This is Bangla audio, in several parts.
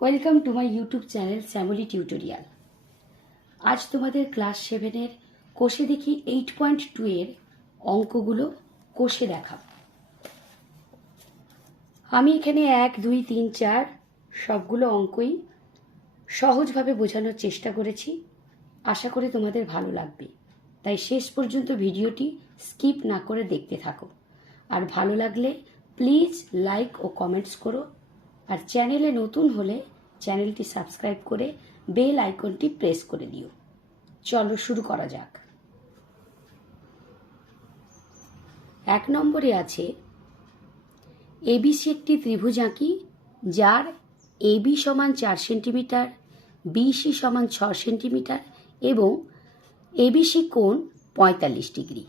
Welcome to my YouTube channel Shyamali tutorial. আজ তোমাদের ক্লাস 7-এর কোষে দেখি 8.2 এর অঙ্কগুলো কোষে দেখাব। আমি এখানে 1, 2, 3, 4 সবগুলো অঙ্কই সহজভাবে বোঝানোর চেষ্টা করেছি। আশা করি তোমাদের ভালো লাগবে, তাই শেষ পর্যন্ত ভিডিওটি স্কিপ না করে দেখতে থাকো। আর ভালো লাগলে প্লিজ লাইক ও কমেন্টস করো। আর চ্যানেলে নতুন হলে চ্যানেলটি সাবস্ক্রাইব করে বেল আইকনটি প্রেস করে দিও। চলো শুরু করা যাক। 1 নম্বরে আছে এবিসি একটি ত্রিভুজ আঁকি যার এবি সমান 4 সেন্টিমিটার, বিসি সমান 6 সেন্টিমিটার এবং এবিসি কোণ 45 ডিগ্রি।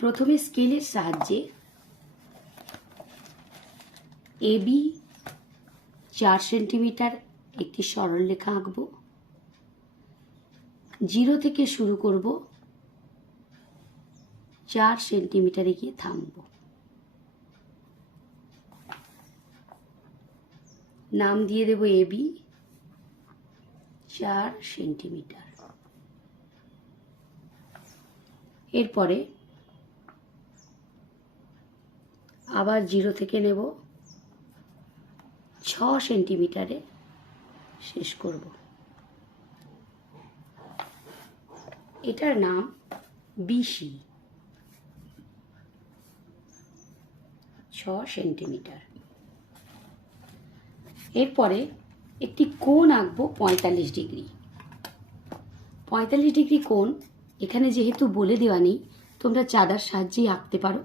প্রথমে স্কেলের সাহায্যে এবি 4 সেন্টিমিটার একটি সরলরেখা আঁকব। 0 থেকে শুরু করব, 4 সেন্টিমিটারে গিয়ে থামব। নাম দিয়ে দেব এবি 4 সেন্টিমিটার। এরপরে আবার 0 থেকে নেব, 6 সেন্টিমিটারে শেষ করব। এটার নাম বিসি 6 সেন্টিমিটার। এরপরে একটি কোণ আঁকবো 45 ডিগ্রি। 45 ডিগ্রি কোণ এখানে যেহেতু বলে দেওয়া নেই, তোমরা চাঁদার সাহায্যেই আঁকতে পারো,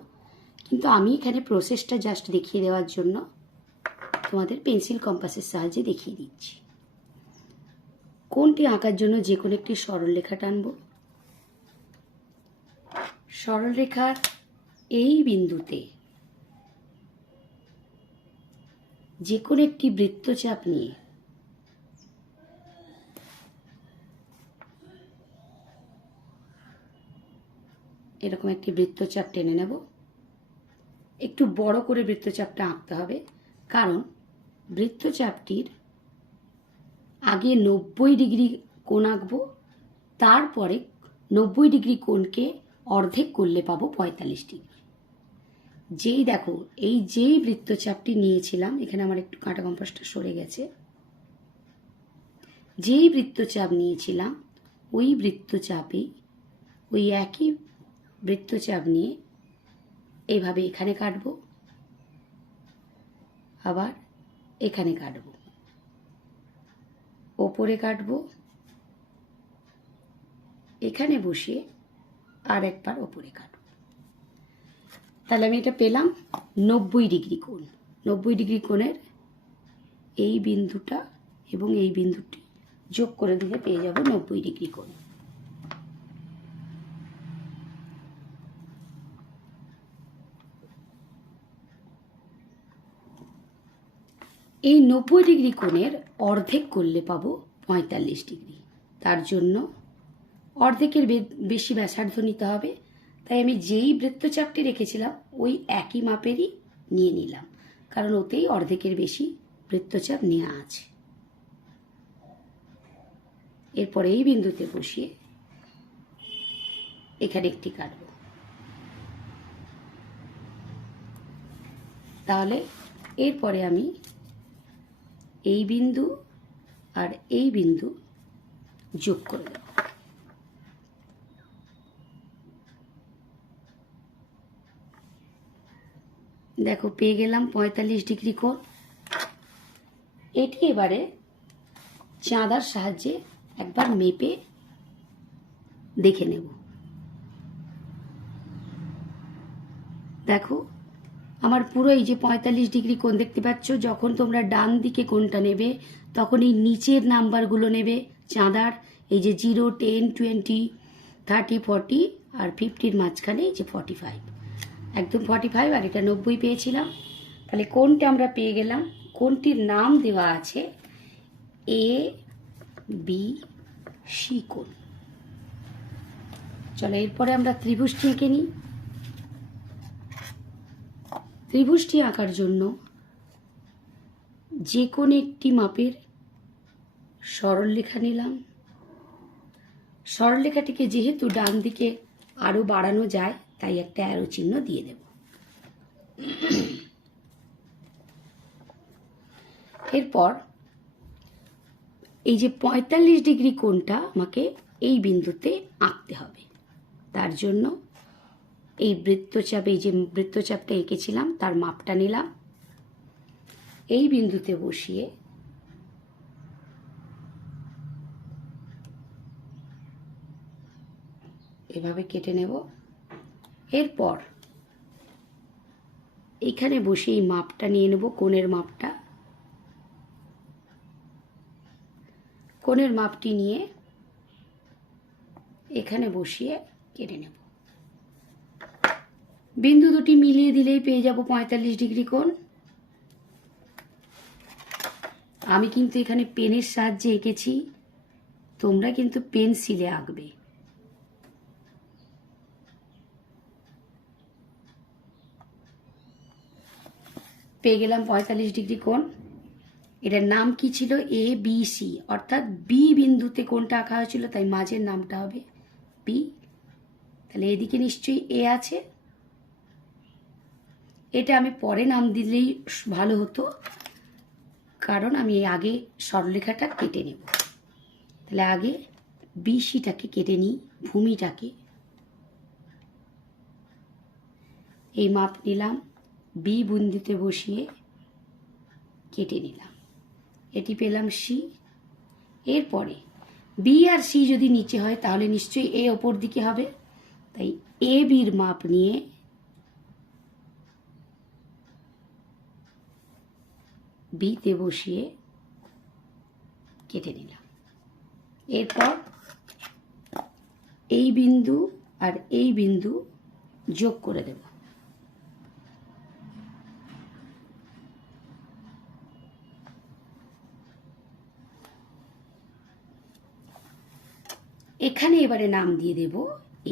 কিন্তু আমি এখানে প্রসেসটা জাস্ট দেখিয়ে দেওয়ার জন্য তোমাদের পেন্সিল কম্পাসের সাহায্যে দেখিয়ে দিচ্ছি। কোণটি আঁকার জন্য যে কোনো একটি সরলরেখা টানব। সরলরেখার এই বিন্দুতে যে কোনো একটি বৃত্তচাপ নিয়ে এরকম একটি বৃত্তচাপ টেনে নেব। একটু বড় করে বৃত্তচাপটা আঁকতে হবে, কারণ বৃত্তচাপটির আগে 90 ডিগ্রি কোণ আঁকবো, তারপরে 90 ডিগ্রি কোণকে অর্ধেক করলে পাবো 45 ডিগ্রি। যেই দেখো এই যেই বৃত্তচাপটি নিয়েছিলাম, এখানে আমার একটু কাঁটা কম্পাসটা সরে গেছে, যেই বৃত্তচাপ নিয়েছিলাম ওই বৃত্তচাপে ওই একই বৃত্তচাপ নিয়ে এইভাবে এখানে কাটবো, আবার এখানে কাটবো, ওপরে কাটবো, এখানে বসিয়ে আর একবার ওপরে কাটবো। তাহলে আমি এটা পেলাম 90 ডিগ্রি কোণ। 90 ডিগ্রি কোণের এই বিন্দুটা এবং এই বিন্দুটি যোগ করে দিলে পেয়ে যাব 90 ডিগ্রি কোণ। এই 90 ডিগ্রি কোণের অর্ধেক করলে পাবো 45 ডিগ্রি। তার জন্য অর্ধেকের বেশি ব্যাসার্ধ নিতে হবে, তাই আমি যেই বৃত্তচাপটি রেখেছিলাম ওই একই মাপেরই নিয়ে নিলাম, কারণ ওতেই অর্ধেকের বেশি বৃত্তচাপ নেওয়া আছে। এরপরে এই বিন্দুতে বসিয়ে এখানে একটি কাটব। তাহলে এরপরে আমি এই বিন্দু আর এই বিন্দু যোগ করে দেব। দেখো পেয়ে গেলাম 45 ডিগ্রি কোণ। এটি এবারে চাঁদার সাহায্যে একবার মেপে দেখে নেব। দেখো আমার পুরো এই যে 45 ডিগ্রি কোণ দেখতে পাচ্ছ, যখন তোমরা ডান দিকে কোণটা নেবে তখন এই নিচের নাম্বারগুলো নেবে চাঁদার, এই যে 0, 10, 20, 30, 40 আর 50-র মাঝখানে এই যে 45, একদম 45 আর এটা 90 পেয়েছিলাম। তাহলে কোণটা আমরা পেয়ে গেলাম। কোণটির নাম দেওয়া আছে এ বি সি কোণ। চলো এরপরে আমরা ত্রিভুজটি এঁকে নিই। ত্রিভুজটি আঁকার জন্য যে কোনো একটি মাপের সরলরেখা নিলাম। সরলরেখাটিকে যেহেতু ডান দিকে আরও বাড়ানো যায় তাই একটা অ্যারো চিহ্ন দিয়ে দেব। এরপর এই যে 45 ডিগ্রি কোণটা আমাকে এই বিন্দুতে আঁকতে হবে। তার জন্য এই বৃত্তচাপ, এই যে বৃত্তচাপটা এঁকেছিলাম তার মাপটা নিলাম, এই বিন্দুতে বসিয়ে এভাবে কেটে নেব। এরপর এখানে বসে এই মাপটা নিয়ে নেব, কোণের মাপটা। কোণের মাপটি নিয়ে এখানে বসিয়ে কেটে নেব। বিন্দু দুটি মিলিয়ে দিলেই পেয়ে যাব 45 ডিগ্রি কোণ। আমি কিন্তু এখানে পেনের সাহায্যে এঁকেছি, তোমরা কিন্তু পেন্সিলে আঁকবে। পেয়ে গেলাম 45 ডিগ্রি কোণ। এটার নাম কি ছিল? এ বি সি, অর্থাৎ বি বিন্দুতে কোণটা আঁকা হয়েছিল তাই মাঝের নামটা হবে বি। তাহলে এদিকে নিশ্চয়ই এ আছে, এটা আমি পরে নাম দিলেই ভালো হতো, কারণ আমি আগে সরলরেখাটা কেটে নেব। তাহলে আগে বিসিটাকে কেটে নিই, ভূমিটাকে। এই মাপ নিলাম, বি বিন্দুতে বসিয়ে কেটে নিলাম, এটি পেলাম সি। এরপরে বি আর সি যদি নিচে হয় তাহলে নিশ্চয়ই এ ওপর দিকে হবে, তাই এ বির মাপ নিয়ে বিতে বসিয়ে কেটে নিলাম। এরপর এই বিন্দু আর এই বিন্দু যোগ করে দেব। এখানে এবারে নাম দিয়ে দেব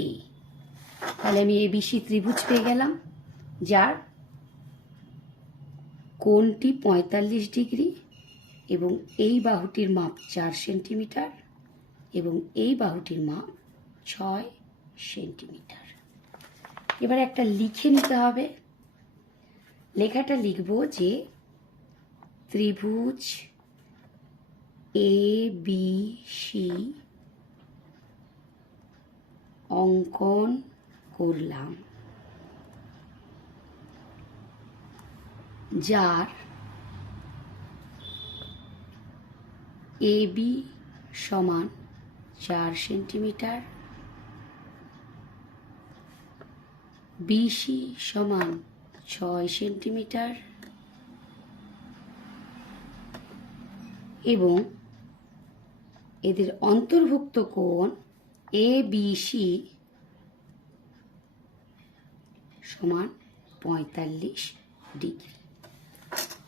এ। তাহলে আমি এবিসি ত্রিভুজ পেয়ে গেলাম, যার কোণটি 45 ডিগ্রি এবং এই বাহুটির মাপ 4 সেন্টিমিটার এবং এই বাহুটির মাপ 6 সেন্টিমিটার। এবার একটা লিখে নিতে হবে। লেখাটা লিখব যে ত্রিভুজ এ বি সি অঙ্কন করলাম, যার এ বি সমান 4 সেন্টিমিটার, বিসি সমান 6 সেন্টিমিটার এবং এদের অন্তর্ভুক্ত কোণ এ বি সি সমান 45 ডিগ্রি।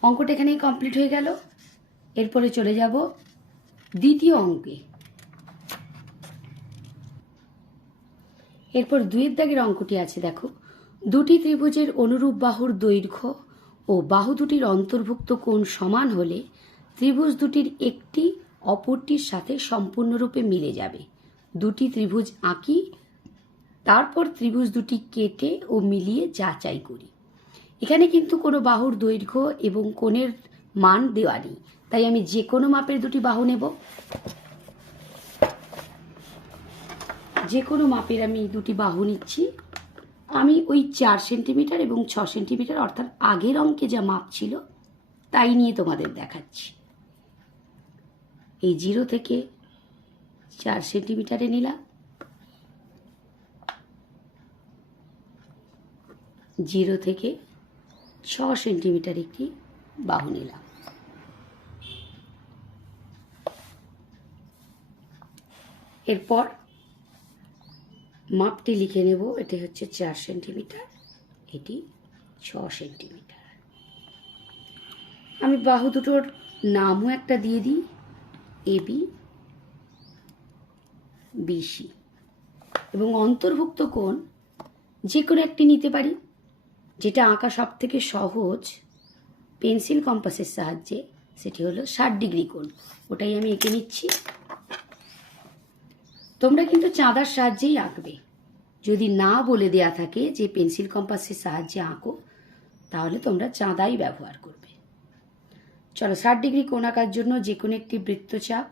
অঙ্কটা এখানেই কমপ্লিট হয়ে গেল। এরপরে চলে যাব দ্বিতীয় অঙ্কে। এরপর 2 দাগের অঙ্কটি আছে, দেখো। দুটি ত্রিভুজের অনুরূপ বাহুর দৈর্ঘ্য ও বাহু দুটির অন্তর্ভুক্ত কোণ সমান হলে ত্রিভুজ দুটির একটি অপরটির সাথে সম্পূর্ণরূপে মিলে যাবে। দুটি ত্রিভুজ আঁকি, তারপর ত্রিভুজ দুটি কেটে ও মিলিয়ে যাচাই করি। এখানে কিন্তু কোনো বাহুর দৈর্ঘ্য এবং কোণের মান দেওয়া নেই, তাই আমি যে কোনো মাপের দুটি বাহু নেব। যে কোনো মাপের আমি দুটি বাহু নিচ্ছি। আমি ওই 4 সেন্টিমিটার এবং 6 সেন্টিমিটার, অর্থাৎ আগের অঙ্কে যা মাপ ছিল তাই নিয়ে তোমাদের দেখাচ্ছি। এই 0 থেকে 4 সেন্টিমিটারে নিলাম, 0 থেকে 6 সেন্টিমিটার একটি বাহু নিলাম। এরপর মাপটি লিখে নেব। এটি হচ্ছে 4 সেন্টিমিটার, এটি 6 সেন্টিমিটার। আমি বাহু দুটোর নামও একটা দিয়ে দিই, এবি বিসি, এবং অন্তর্ভুক্ত কোণ যে কোনো একটি নিতে পারি। যেটা আঁকা সব থেকে সহজ, পেন্সিল কম্পাসের সাহায্যে সেটি হলো 60° কোণ, ওটাই আমি এঁকে নিচ্ছি। তোমরা কিন্তু চাঁদার সাহায্যেই আঁকবে। যদি না বলে দেয়া থাকে যে পেন্সিল কম্পাসের সাহায্যে আঁকো, তাহলে তোমরা চাঁদাই ব্যবহার করবে। চলো 60° কোণ আঁকার জন্য যে কোনো একটি বৃত্তচাপ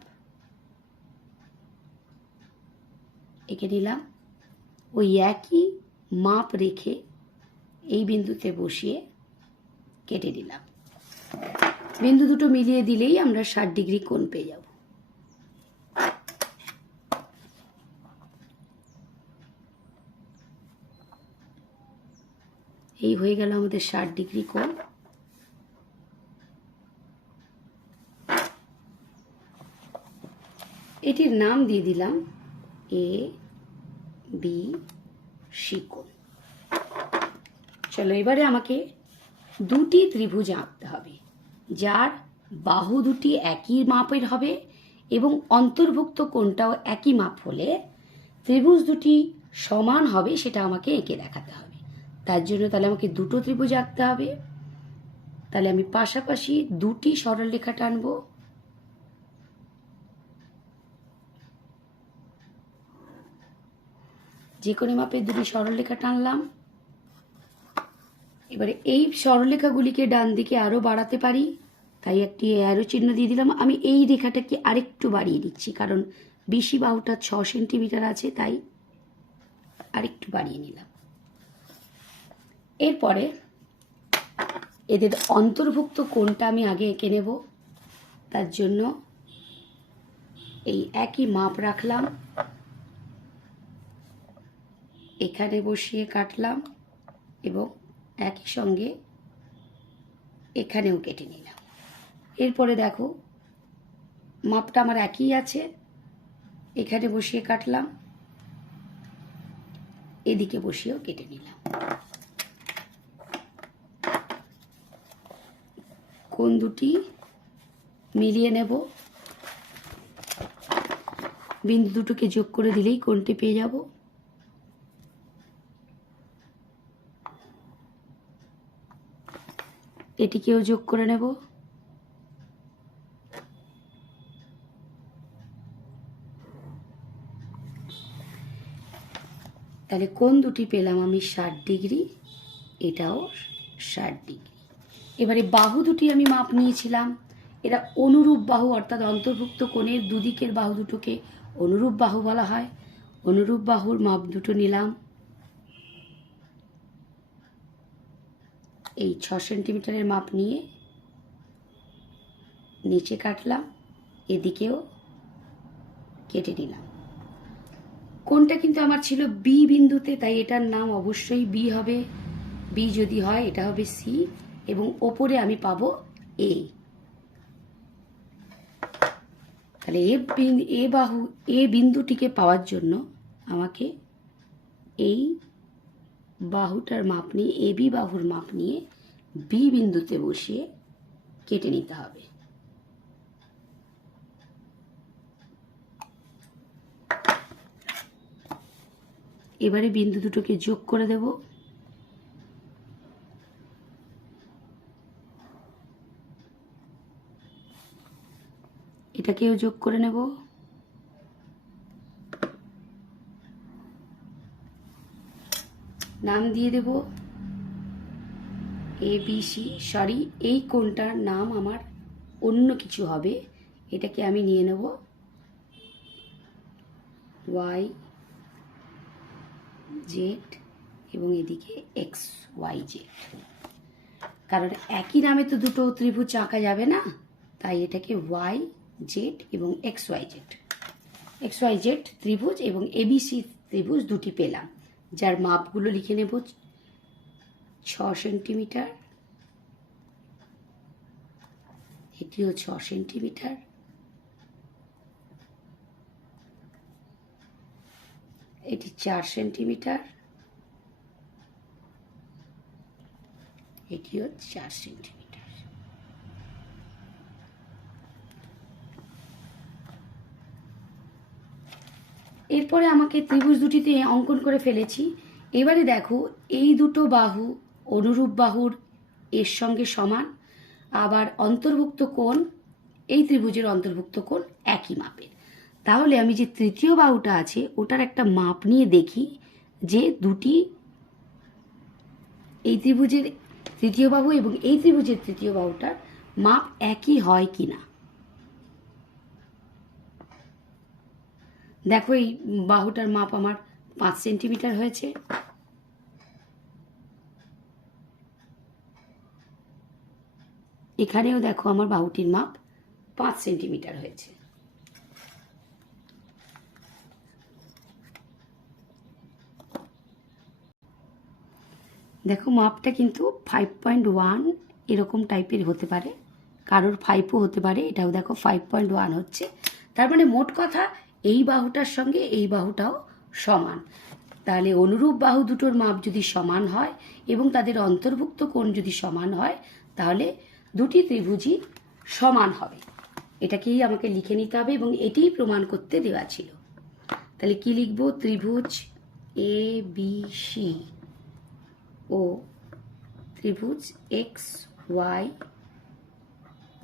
এঁকে নিলাম। ওই একই মাপ রেখে এই বিন্দুতে বসিয়ে কেটে দিলাম। বিন্দু দুটো মিলিয়ে দিলেই আমরা 60° কোণ পেয়ে যাব। এই হয়ে গেল আমাদের 60° কোণ। এটির নাম দিয়ে দিলাম ABC কোণ। চলো এবারে আমাকে দুটি ত্রিভুজ আঁকতে হবে, যার বাহু দুটি একই মাপের হবে এবং অন্তর্ভুক্ত কোণটাও একই মাপ হলে ত্রিভুজ দুটি সমান হবে, সেটা আমাকে এঁকে দেখাতে হবে। তার জন্য তাহলে আমাকে দুটো ত্রিভুজ আঁকতে হবে। তাহলে আমি পাশাপাশি দুটি সরলরেখা টানবো। যে কোনো মাপের দুটি সরলরেখা টানলাম। এবারে এই সরলরেখাগুলিকে ডান দিকে আরো বাড়াতে পারি, তাই একটি অ্যারো চিহ্ন দিয়ে দিলাম। আমি এই রেখাটাকে আরেকটু বাড়িয়ে দিচ্ছি, কারণ বেশি বাহুটা 6 সেন্টিমিটার আছে, তাই আরেকটু বাড়িয়ে নিলাম। এরপরে এদের অন্তর্ভুক্ত কোণটা আমি আগে এঁকে নেব। তার জন্য এই একই মাপ রাখলাম, এখানে বসিয়ে কাটলাম এবং একই সঙ্গে এখানেও কেটে নিলাম। এরপরে দেখো মাপটা আমার একই আছে, এখানে বসিয়ে কাটলাম, এদিকে বসিয়েও কেটে নিলাম। কোণ দুটি মিলিয়ে নেব। বিন্দু দুটোকে যোগ করে দিলেই কোণটি পেয়ে যাব। এটিকেও যোগ করে নেব। তাহলে কোণ দুটি পেলাম আমি 60°, এটাও 60°। এবারে বাহু দুটি আমি মাপ নিয়েছিলাম, এরা অনুরূপ বাহু, অর্থাৎ অন্তর্ভুক্ত কোণের দুদিকের বাহু দুটোকে অনুরূপ বাহু বলা হয়। অনুরূপ বাহুর মাপ দুটো নিলাম। এই 6 সেন্টিমিটারের মাপ নিয়ে নিচে কাটলাম, এদিকেও কেটে নিলাম। কোণটা কিন্তু আমার ছিল বি বিন্দুতে, তাই এটার নাম অবশ্যই বি হবে। বি যদি হয় এটা হবে সি, এবং ওপরে আমি পাবো এ। তাহলে এ বিন্দুটিকে পাওয়ার জন্য আমাকে এই বাহুটার মাপ নিয়ে, এ বি বাহুর মাপ নিয়ে বি বিন্দুতে বসিয়ে কেটে নিতে হবে। এবারে বিন্দু দুটোকে যোগ করে দেব। এটাকেও যোগ করে নেব। নাম দিয়ে দেব ABC। সরি, এই কোণটার নাম আমার অন্য কিছু হবে, এটাকে আমি নিয়ে নেব YZ এবং এদিকে XYZ, কারণ একই নামে তো দুটো ত্রিভুজ আঁকা যাবে না, তাই এটাকে YZ এবং XYZ ত্রিভুজ এবং ABC ত্রিভুজ দুটি পেলাম, যার মাপগুলো লিখে নেব। 6 সেন্টিমিটার, এটিও 6 সেন্টিমিটার, এটি 4 সেন্টিমিটার, এটিও 4 সেন্টিমিটার। এরপরে আমাকে ত্রিভুজ দুটিতে অঙ্কন করে ফেলেছি। এবারে দেখো এই দুটো বাহু অনুরূপ বাহুর এর সঙ্গে সমান, আবার অন্তর্ভুক্ত কোণ এই ত্রিভুজের অন্তর্ভুক্ত কোণ একই মাপের। তাহলে আমি যে তৃতীয় বাহুটা আছে ওটার একটা মাপ নিয়ে দেখি যে দুটি এই ত্রিভুজের তৃতীয় বাহু এবং এই ত্রিভুজের তৃতীয় বাহুটার মাপ একই হয় কিনা। দেখো এই বাহুটার মাপ আমার 5 সেন্টিমিটার হয়েছে, এখানেও দেখো আমার বাহুটির মাপ 5 সেন্টিমিটার হয়েছে। দেখো মাপটা কিন্তু 5.1 এরকম টাইপের হতে পারে, কারোর 5ও হতে পারে, এটাও দেখো 5.1 হচ্ছে। তার মানে মোট কথা এই বাহুটার সঙ্গে এই বাহুটাও সমান। তাহলে অনুরূপ বাহু দুটোর মাপ যদি সমান হয় এবং তাদের অন্তর্ভুক্ত কোণ যদি সমান হয় তাহলে দুটি ত্রিভুজই সমান হবে। এটাকেই আমাকে লিখে নিতে হবে এবং এটিই প্রমাণ করতে দেওয়া ছিল। তাহলে কি লিখব? ত্রিভুজ এ বি সি ও ত্রিভুজ এক্স ওয়াই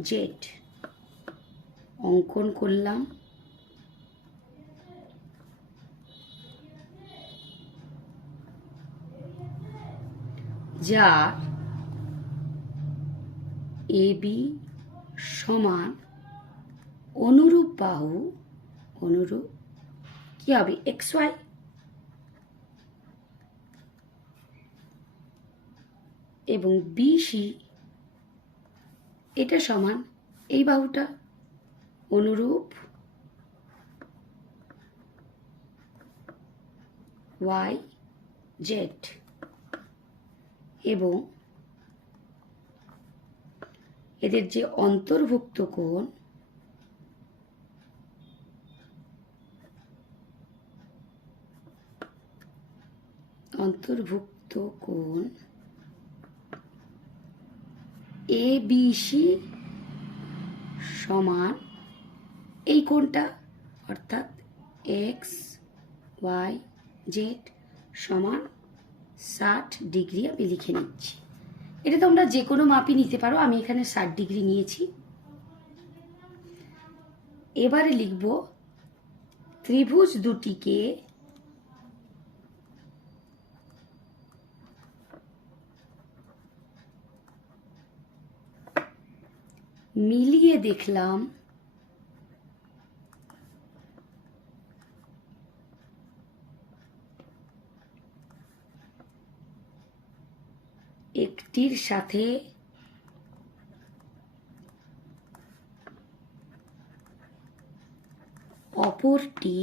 জেড অঙ্কন করলাম। যার এ বি সমান অনুরূপ বাহু, অনুরূপ কি হবে? এক্স ওয়াই, এবং বিসি এটা সমান এই বাহুটা অনুরূপ ওয়াই জেড, এবং এদের যে অন্তর্ভুক্ত কোণ এ বি সি সমান এই কোণটা, অর্থাৎ এক্স ওয়াই জেড সমান 60 ডিগ্রি আমি লিখে নিচ্ছি। এটা তোমরা যে কোনো মাপই নিতে পারো, আমি এখানে 60 ডিগ্রি নিয়েছি। এবারে লিখব ত্রিভুজ দুটিকে মিলিয়ে দেখলাম একটির সাথে অপরটি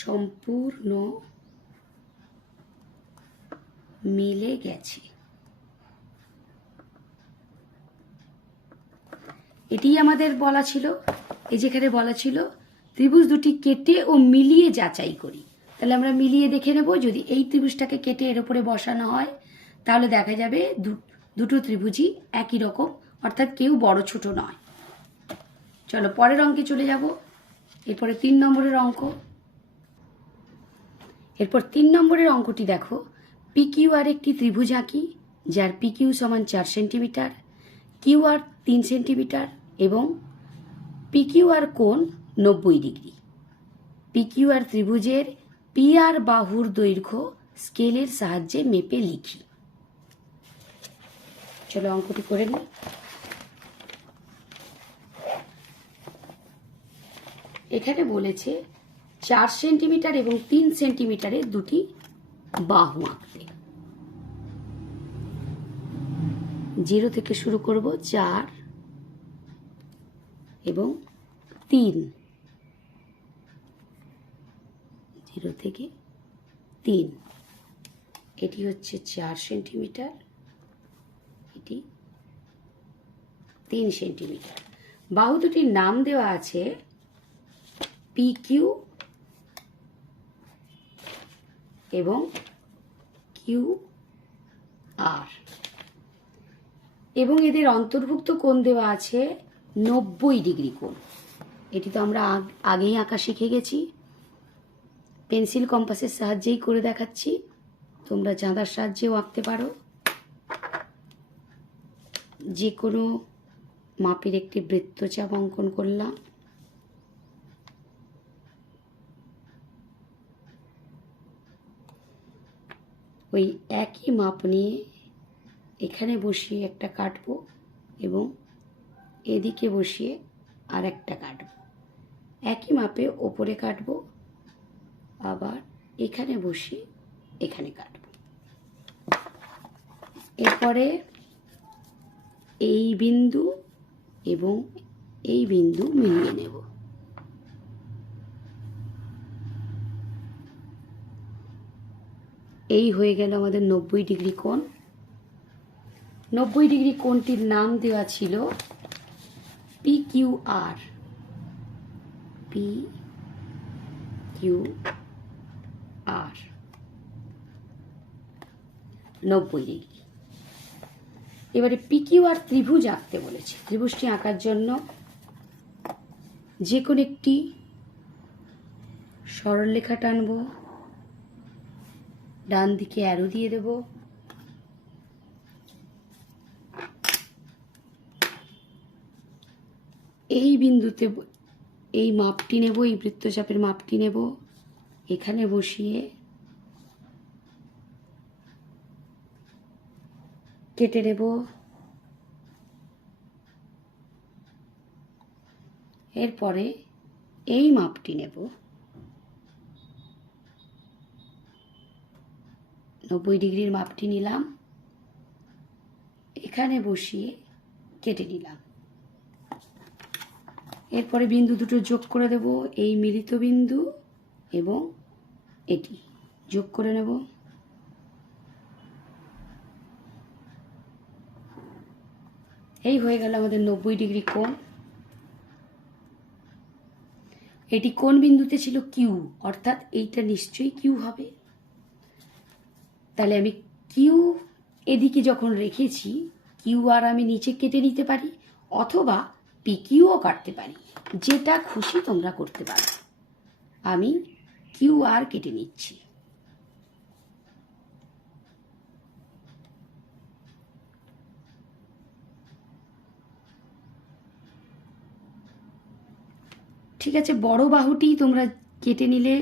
সম্পূর্ণ মিলে গেছে। এটি আমাদের বলা ছিল, এই যেখানে বলা ছিল ত্রিভুজ দুটি কেটে ও মিলিয়ে যাচাই করি। তাহলে আমরা মিলিয়ে দেখে নেব, যদি এই ত্রিভুজটাকে কেটে এর উপরে বসানো হয় তাহলে দেখা যাবে দুটো ত্রিভুজই একই রকম, অর্থাৎ কেউ বড় ছোট নয়। চলো পরের অঙ্কে চলে যাব। এরপরে 3 নম্বরের অঙ্ক। এরপর 3 নম্বরের অঙ্কটি দেখো, পিকিউ আর একটি ত্রিভুজ আঁকি যার পিকিউ সমান 4 সেন্টিমিটার, কিউ আর 3 সেন্টিমিটার এবং পিকিউ আর কোণ 90 ডিগ্রি। পিকিউ আর ত্রিভুজের পি আর বাহুর দৈর্ঘ্য স্কেলের সাহায্যে মেপে লিখি। চলো অঙ্কটি করে নিই। এখানে বলেছে 4 সেন্টিমিটার এবং 3 সেন্টিমিটারের দুটি বাহু আঁকতে। 0 থেকে শুরু করব, 4 এবং 3, 0 থেকে 3, এটি হচ্ছে 4 সেন্টিমিটার, এটি 3 সেন্টিমিটার। বাহু দুটির নাম দেওয়া আছে পিকিউ এবং কিউ আর, এবং এদের অন্তর্ভুক্ত কোণ দেওয়া আছে 90 ডিগ্রি কোণ। এটি তো আমরা আগেই আঁকা শিখে গেছি, পেন্সিল কম্পাসের সাহায্যেই করে দেখাচ্ছি, তোমরা চাঁদার সাহায্যেও আঁকতে পারো। যে কোনো মাপের একটি বৃত্তচাপ অঙ্কন করলাম। ওই একই মাপ নিয়ে এখানে বসিয়ে একটা কাটবো এবং এদিকে বসিয়ে আর একটা কাটবো। একই মাপে ওপরে কাটবো, আবার এখানে বসিয়ে এখানে কাটবো। এরপরে এই বিন্দু এবং এই বিন্দু মিলিয়ে নেব। এই হয়ে গেল আমাদের 90 ডিগ্রি কোণ। 90 ডিগ্রি কোণটির নাম দেওয়া ছিল PQR। PQR 90 degree. এবারে PQR ত্রিভুজ আঁকতে বলেছে। ত্রিভুজটি আঁকার জন্য যে কোনো একটি সরলরেখা টানবো, ডান দিকে অ্যারো দিয়ে দেব। এই বিন্দুতে এই মাপটি নেব, এই বৃত্তচাপের মাপটি নেব, এখানে বসিয়ে কেটে নেব। এরপরে এই মাপটি নেব, 90 ডিগ্রির মাপটি নিলাম, এখানে বসিয়ে কেটে নিলাম। এরপরে বিন্দু দুটো যোগ করে দেব, এই মিলিত বিন্দু এবং এটি যোগ করে নেব। এই হয়ে গেল আমাদের 90 ডিগ্রি কোণ। এটি কোন বিন্দুতে ছিল? কিউ, অর্থাৎ এইটা নিশ্চয়ই কিউ হবে। তাহলে আমি কিউ এদিকে যখন রেখেছি, কিউ আর আমি নিচে কেটে নিতে পারি, অথবা পিকিউও কাটতে পারি, যেটা খুশি তোমরা করতে পারো। আমি কিউ আর কেটে নিচ্ছি। ঠিক আছে, বড় বাহুটি তোমরা কেটে নিলে,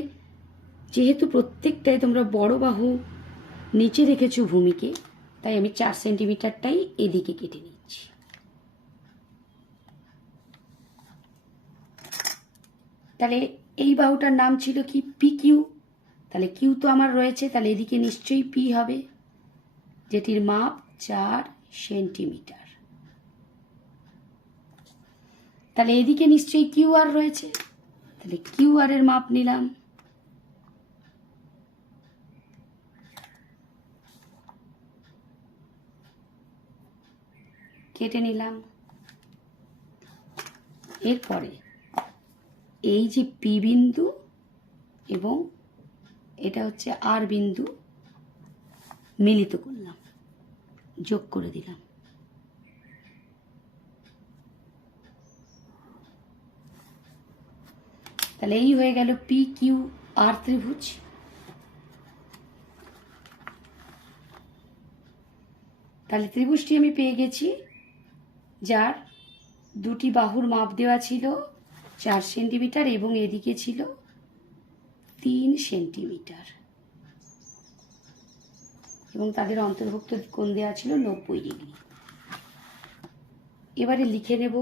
যেহেতু প্রত্যেকটাই তোমরা বড় বাহু নিচে রেখেছো ভূমিকে, তাই আমি 4 সেন্টিমিটারটাই এদিকে কেটে নিচ্ছি। তাহলে এই বাহুটার নাম ছিল কি? PQ। তাহলে কিউ তো আমার রয়েছে, তাহলে এদিকে নিশ্চয়ই পি হবে, যেটির মাপ 4 সেন্টিমিটার। তাহলে এদিকে নিশ্চয়ই কিউ আর রয়েছে, তাহলে কিউ আর এর মাপ নিলাম। কেটে নিলাম। এরপরে এই যে পি বিন্দু এবং এটা হচ্ছে আর বিন্দু মিলিত করলাম, যোগ করে দিলাম। তাহলে এই হয়ে গেল PQR ত্রিভুজ। তাহলে ত্রিভুজটি আমি পেয়ে গেছি, যার দুটি বাহুর মাপ দেওয়া ছিল 4 সেন্টিমিটার এবং এদিকে ছিল 3 সেন্টিমিটার, এবং তাদের অন্তর্ভুক্ত কোণ দেওয়া ছিল 90 ডিগ্রি। এবারে লিখে নেব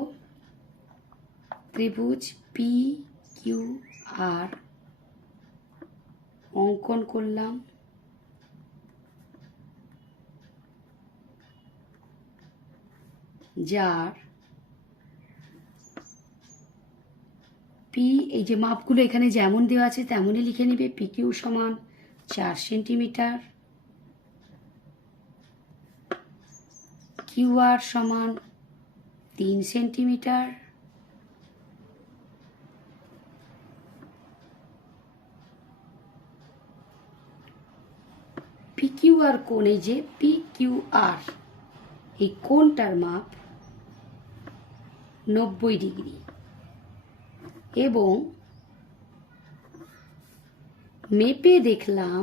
ত্রিভুজ PQR অঙ্কন করলাম। যার পি, এই যে মাপগুলো এখানে যেমন দেওয়া আছে তেমনই লিখে নেবে। PQ সমান 4 সেন্টিমিটার, QR সমান 3 সেন্টিমিটার, PQR কোণ, এই যে PQR এই কোণটার মাপ 90 ডিগ্রি, এবং মেপে দেখলাম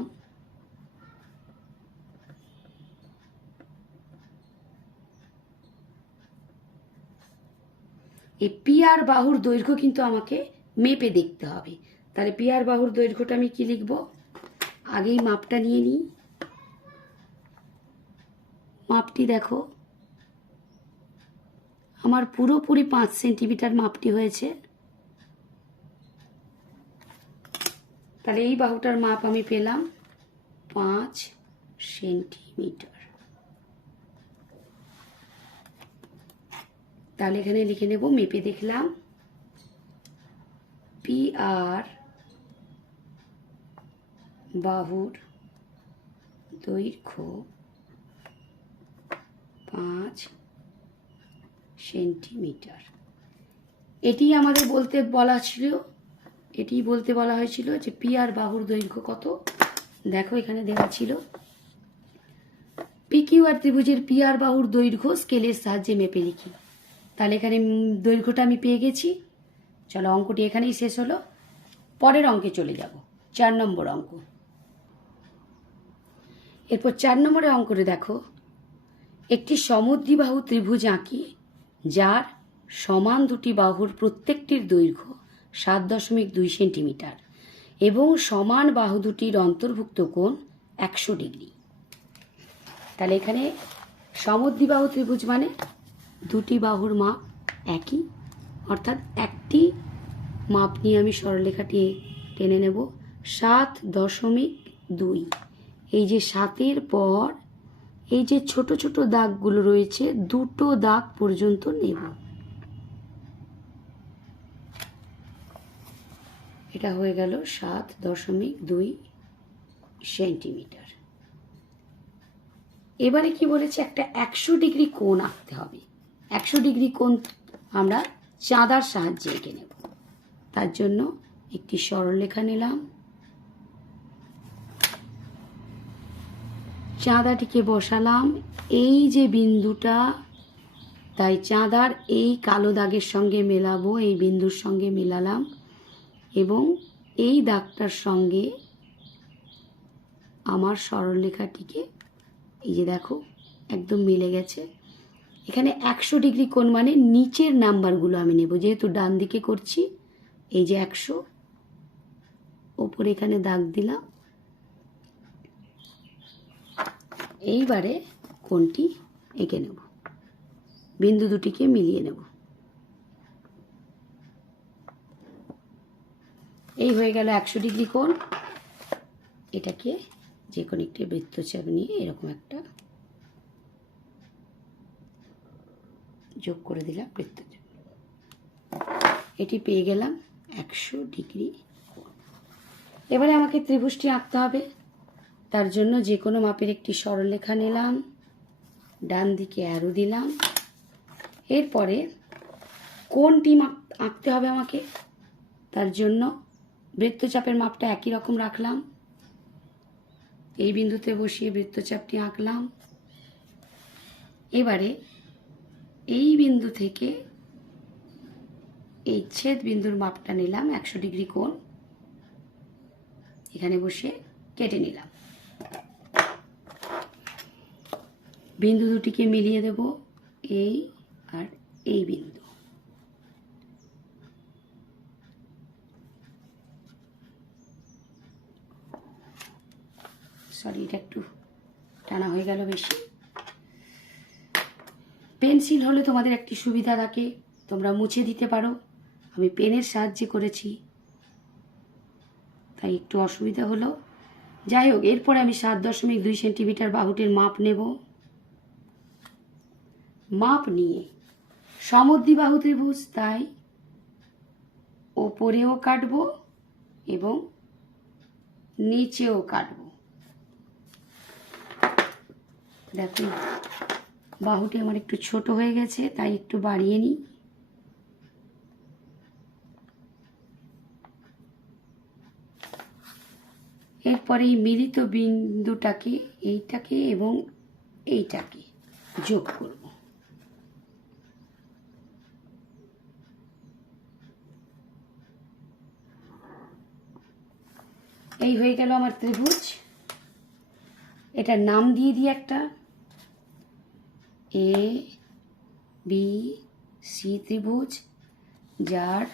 এই পি আর বাহুর দৈর্ঘ্য কিন্তু আমাকে মেপে দেখতে হবে। তাহলে পি আর বাহুর দৈর্ঘ্যটা আমি কি লিখব, আগেই মাপটা নিয়ে নিই। মাপটি দেখো, আমার পুরোপুরি 5 সেন্টিমিটার মাপটি হয়েছে। তাহলে এই বাহুটার মাপ আমি পেলাম 5 সেন্টিমিটার। তাহলে এখানে লিখে নেব, মেপে দেখলাম পি আর বাহুর দৈর্ঘ্য 5 সেন্টিমিটার। এটি আমাদের বলতে বলা হয়েছিল যে পি আর বাহুর দৈর্ঘ্য কত। দেখো এখানে দেওয়া ছিল পি কিউ আর ত্রিভুজের পি আর বাহুর দৈর্ঘ্য স্কেলের সাহায্যে মেপে লিখি। তাহলে এখানে দৈর্ঘ্যটা আমি পেয়ে গেছি। চলো অঙ্কটি এখানেই শেষ হলো, পরের অঙ্কে চলে যাব, 4 নম্বর অঙ্ক। এরপর 4 নম্বরের অঙ্কটা দেখো, একটি সমদ্বিবাহু ত্রিভুজ আঁকি যার সমান দুটি বাহুর প্রত্যেকটির দৈর্ঘ্য 7.2 সেন্টিমিটার এবং সমান বাহু দুটির অন্তর্ভুক্ত কোণ 100 ডিগ্রি। তাহলে এখানে সমদ্বিবাহু ত্রিভুজ মানে দুটি বাহুর মাপ একই, অর্থাৎ একটি মাপ নিয়ে আমি সরলরেখাটি টেনে নেব 7.2। এই যে 7-এর পর এই যে ছোট ছোট দাগগুলো রয়েছে, দুটো দাগ পর্যন্ত নেব। এটা হয়ে গেল 7.2 সেন্টিমিটার। এবারে কি বলেছে, একটা 100 ডিগ্রি কোণ আঁকতে হবে। 100 ডিগ্রি কোণ আমরা চাঁদার সাহায্যে এঁকে নেব। তার জন্য একটি সরলরেখা নিলাম, চাঁদাটিকে বসালাম এই যে বিন্দুটা, তাই চাঁদার এই কালো দাগের সঙ্গে মেলাবো, এই বিন্দুর সঙ্গে মেলালাম এবং এই দাগটার সঙ্গে আমার সরলরেখাটিকে, এই যে দেখো একদম মিলে গেছে। এখানে 100 ডিগ্রি কোণ মানে নিচের নাম্বারগুলো আমি নেব, যেহেতু ডান দিকে করছি। এই যে 100, ওপরে এখানে দাগ দিলাম। এইবারে কোণটি এঁকে নেব, বিন্দু দুটিকে মিলিয়ে নেব। এই হয়ে গেল 100 ডিগ্রি কোণ। এটাকে যে কোনো একটি বৃত্তচাপ নিয়ে এরকম একটা যোগ করে দিলাম বৃত্তচাপ। এটি পেয়ে গেলাম 100 ডিগ্রি কোণ। এবারে আমাকে ত্রিভুজটি আঁকতে হবে। তার জন্য যে কোনো মাপের একটি সরলরেখা নিলাম, ডান দিকে অ্যারো দিলাম। এরপরে কোণটি আঁকতে হবে আমাকে। তার জন্য বৃত্তচাপের মাপটা একই রকম রাখলাম, এই বিন্দুতে বসিয়ে বৃত্তচাপটি আঁকলাম। এবারে এই বিন্দু থেকে এই ছেদ বিন্দুর মাপটা নিলাম 100 ডিগ্রি কোণ, এখানে বসে কেটে নিলাম। বিন্দু দুটিকে মিলিয়ে দেব, এই আর এই বিন্দু। সরি, এটা একটু টানা হয়ে গেল বেশি। পেন্সিল হলে তোমাদের একটি সুবিধা থাকে, তোমরা মুছে দিতে পারো। আমি পেনের সাহায্যে করেছি, তাই একটু অসুবিধা হলো। যাই হোক, এরপরে আমি 7.2 সেন্টিমিটার বাহুটির মাপ নেব। মাপ নিয়ে সমদ্বিবাহু ত্রিভুজ, তাই ওপরেও কাটবো এবং নিচেও কাটবো। দেখো বাহুটি আমার একটু ছোট হয়ে গেছে, তাই একটু বাড়িয়ে নিই। এরপরে এই মিলিত বিন্দুটাকে, এইটাকে এবং এইটাকে যোগ করব। এই হয়ে গেল আমার ত্রিভুজ। এটার নাম দিয়ে দিই একটা, এ বি সি ত্রিভুজ। যার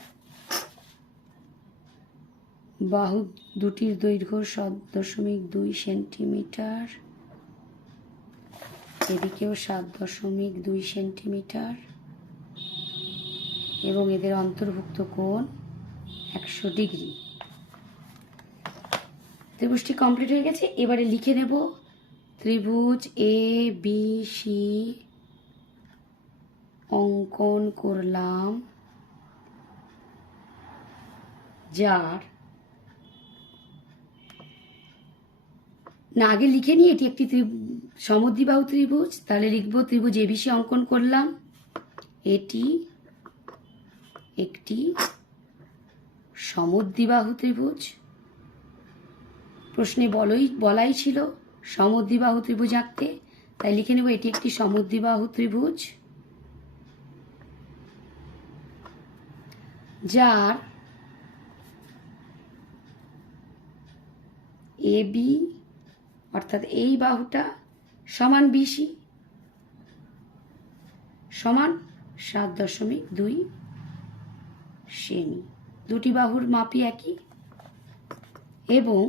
বাহু দুটির দৈর্ঘ্য 7.2 সেন্টিমিটার, এদিকেও 7.2 সেন্টিমিটার এবং এদের অন্তর্ভুক্ত কোণ 100 ডিগ্রি। ত্রিভুজটি কমপ্লিট হয়ে গেছে। এবারে লিখে নেব ত্রিভুজ এ বি সি অঙ্কন করলাম, যার না আগে লিখে নিই এটি একটি সমদ্বিবাহু ত্রিভুজ। তাহলে লিখব ত্রিভুজ এবিসি অঙ্কন করলাম, এটি একটি সমদ্বিবাহু ত্রিভুজ। প্রশ্নে বলাই ছিল সমদ্বিবাহু ত্রিভুজ আঁকতে, তাই লিখে নেব এটি একটি সমদ্বিবাহু ত্রিভুজ যার এবি অর্থাৎ এই বাহুটা সমান বিসি সমান 7.2 সেমি। দুটি বাহুর মাপই একই এবং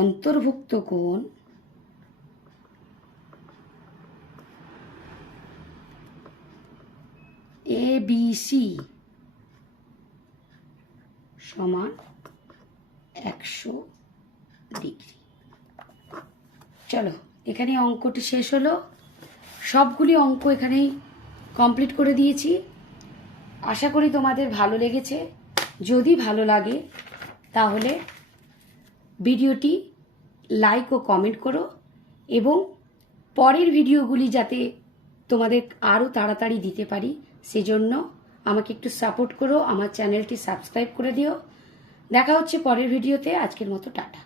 অন্তর্ভুক্ত কোণ ABC সমান 100 ডিগ্রি। চলো এখানে অঙ্কটি শেষ হলো। সবগুলি অঙ্ক এখানেই কমপ্লিট করে দিয়েছি। আশা করি তোমাদের ভালো লেগেছে। যদি ভালো লাগে তাহলে ভিডিওটি লাইক ও কমেন্ট করো এবং পরের ভিডিওগুলি যাতে তোমাদের আরও তাড়াতাড়ি দিতে পারি সেজন্য আমাকে একটু সাপোর্ট করো, আমার চ্যানেলটি সাবস্ক্রাইব করে দিও। দেখা হচ্ছে পরের ভিডিওতে। আজকের মতো টাটা।